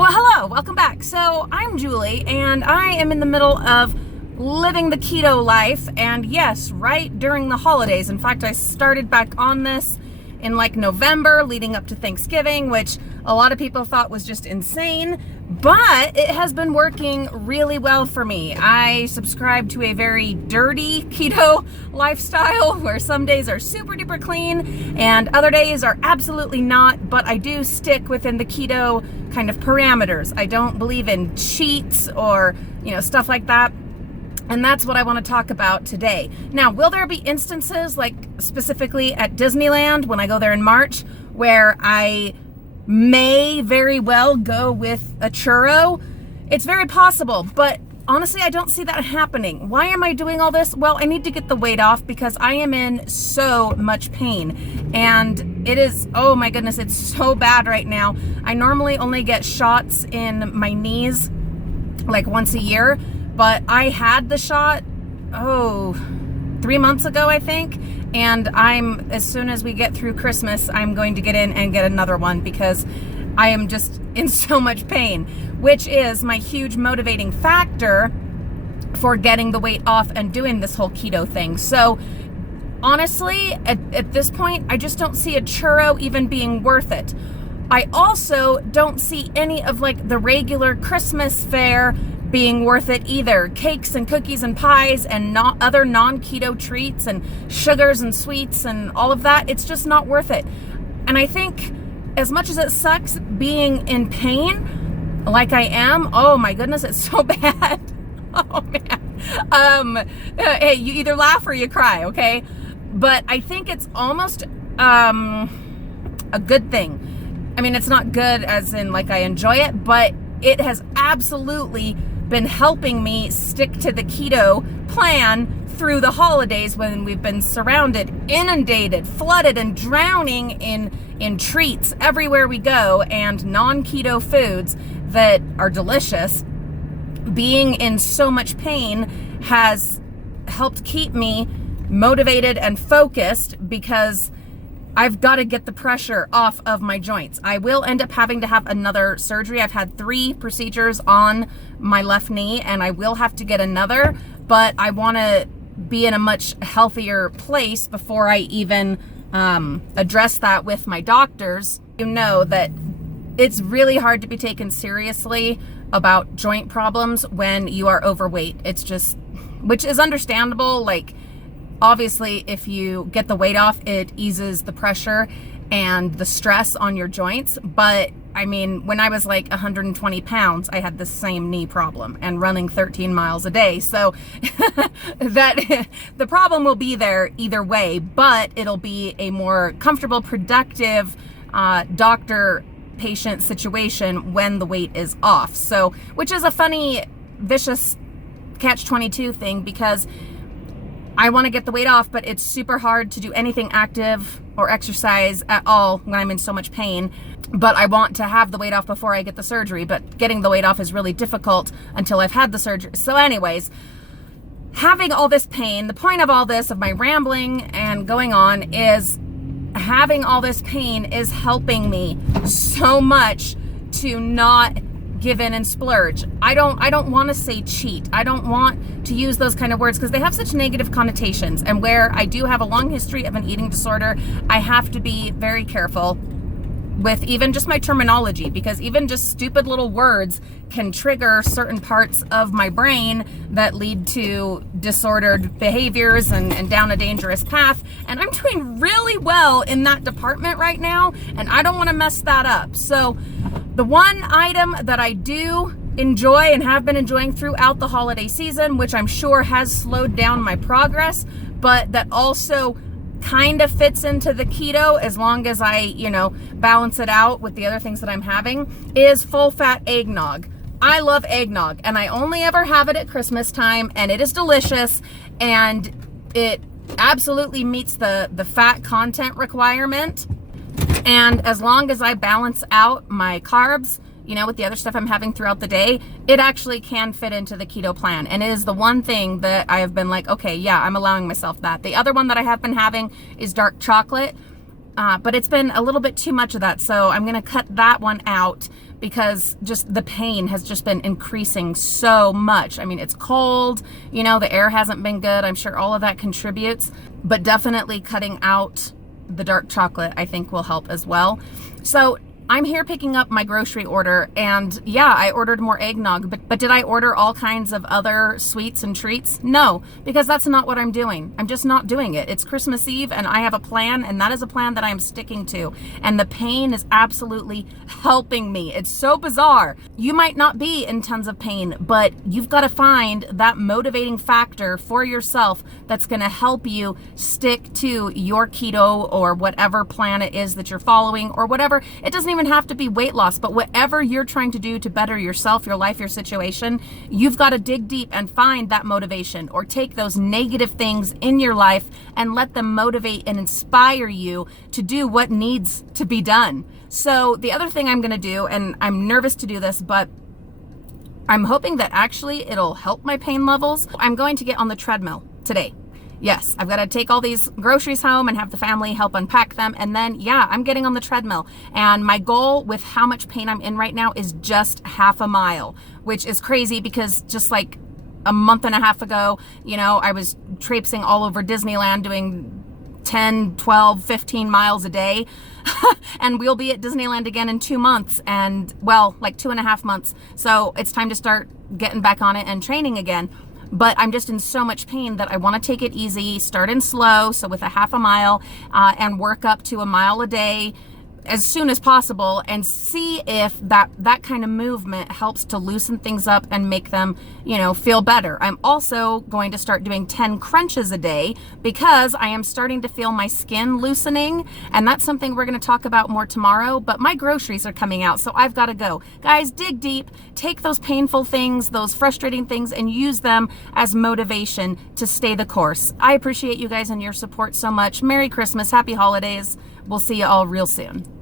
Well, hello, welcome back. So I'm Julie, and I am in the middle of living the keto life, and yes, right during the holidays. In fact, I started back on this in like November leading up to Thanksgiving, which a lot of people thought was just insane, but it has been working really well for me. I subscribe to a very dirty keto lifestyle where some days are super duper clean and other days are absolutely not, but I do stick within the keto kind of parameters. I don't believe in cheats or, stuff like that. And that's what I want to talk about today. Now, will there be instances, like specifically at Disneyland when I go there in March, where I may very well go with a churro? It's very possible, but honestly, I don't see that happening. Why am I doing all this? Well, I need to get the weight off because I am in so much pain. And it is, oh my goodness, it's so bad right now. I normally only get shots in my knees like once a year, but I had the shot, 3 months ago, I think. And as soon as we get through Christmas, I'm going to get in and get another one because I am just in so much pain, which is my huge motivating factor for getting the weight off and doing this whole keto thing. So honestly, at this point, I just don't see a churro even being worth it. I also don't see any of like the regular Christmas fare being worth it either. Cakes and cookies and pies and other non-keto treats and sugars and sweets and all of that, it's just not worth it. And I think as much as it sucks being in pain like I am, oh my goodness, it's so bad. Oh man. Hey, you either laugh or you cry, okay? But I think it's almost a good thing. I mean, it's not good as in like I enjoy it, but it has absolutely been helping me stick to the keto plan through the holidays when we've been surrounded, inundated, flooded, and drowning in treats everywhere we go and non-keto foods that are delicious. Being in so much pain has helped keep me motivated and focused because I've got to get the pressure off of my joints. I will end up having to have another surgery. I've had 3 procedures on my left knee and I will have to get another, but I want to be in a much healthier place before I even address that with my doctors. You know that it's really hard to be taken seriously about joint problems when you are overweight. It's just, which is understandable. Like, obviously, if you get the weight off, it eases the pressure and the stress on your joints. But I mean, when I was like 120 pounds, I had the same knee problem and running 13 miles a day. So that the problem will be there either way, but it'll be a more comfortable, productive doctor-patient situation when the weight is off. So, which is a funny, vicious catch-22 thing because I want to get the weight off, but it's super hard to do anything active or exercise at all when I'm in so much pain. But I want to have the weight off before I get the surgery, but getting the weight off is really difficult until I've had the surgery. So anyways, having all this pain, the point of all this, of my rambling and going on, is having all this pain is helping me so much to not give in and splurge. I don't want to say cheat. I don't want to use those kind of words because they have such negative connotations. And where I do have a long history of an eating disorder, I have to be very careful with even just my terminology, because even just stupid little words can trigger certain parts of my brain that lead to disordered behaviors and down a dangerous path. And I'm doing really well in that department right now, and I don't want to mess that up. So the one item that I do enjoy and have been enjoying throughout the holiday season, which I'm sure has slowed down my progress, but that also kind of fits into the keto as long as I, balance it out with the other things that I'm having, is full fat eggnog. I love eggnog, and I only ever have it at Christmas time, and it is delicious, and it absolutely meets the fat content requirement. And as long as I balance out my carbs, with the other stuff I'm having throughout the day, it actually can fit into the keto plan. And it is the one thing that I have been like, okay, yeah, I'm allowing myself that. The other one that I have been having is dark chocolate, but it's been a little bit too much of that. So I'm going to cut that one out because just the pain has just been increasing so much. I mean, it's cold, you know, the air hasn't been good. I'm sure all of that contributes, but definitely cutting out the dark chocolate, I think, will help as well. So I'm here picking up my grocery order, and yeah, I ordered more eggnog, but did I order all kinds of other sweets and treats? No, because that's not what I'm doing. I'm just not doing it. It's Christmas Eve, and I have a plan, and that is a plan that I'm sticking to. And the pain is absolutely helping me. It's so bizarre. You might not be in tons of pain, but you've got to find that motivating factor for yourself that's going to help you stick to your keto or whatever plan it is that you're following, or whatever. It doesn't even have to be weight loss, but whatever you're trying to do to better yourself, your life, your situation, you've got to dig deep and find that motivation, or take those negative things in your life and let them motivate and inspire you to do what needs to be done. So the other thing I'm going to do, and I'm nervous to do this, but I'm hoping that actually it'll help my pain levels. I'm going to get on the treadmill today. Yes, I've got to take all these groceries home and have the family help unpack them. And then, yeah, I'm getting on the treadmill. And my goal with how much pain I'm in right now is just half a mile, which is crazy because just like a month and a half ago, you know, I was traipsing all over Disneyland doing 10, 12, 15 miles a day. And we'll be at Disneyland again in 2 months, and well, like 2.5 months. So it's time to start getting back on it and training again. But I'm just in so much pain that I want to take it easy, start in slow, so with a half a mile, and work up to a mile a day as soon as possible, and see if that kind of movement helps to loosen things up and make them, you know, feel better. I'm also going to start doing 10 crunches a day because I am starting to feel my skin loosening, and that's something we're going to talk about more tomorrow. But my groceries are coming out, so I've got to go. Guys, dig deep, take those painful things, those frustrating things, and use them as motivation to stay the course. I appreciate you guys and your support so much. Merry Christmas, happy holidays. We'll see you all real soon.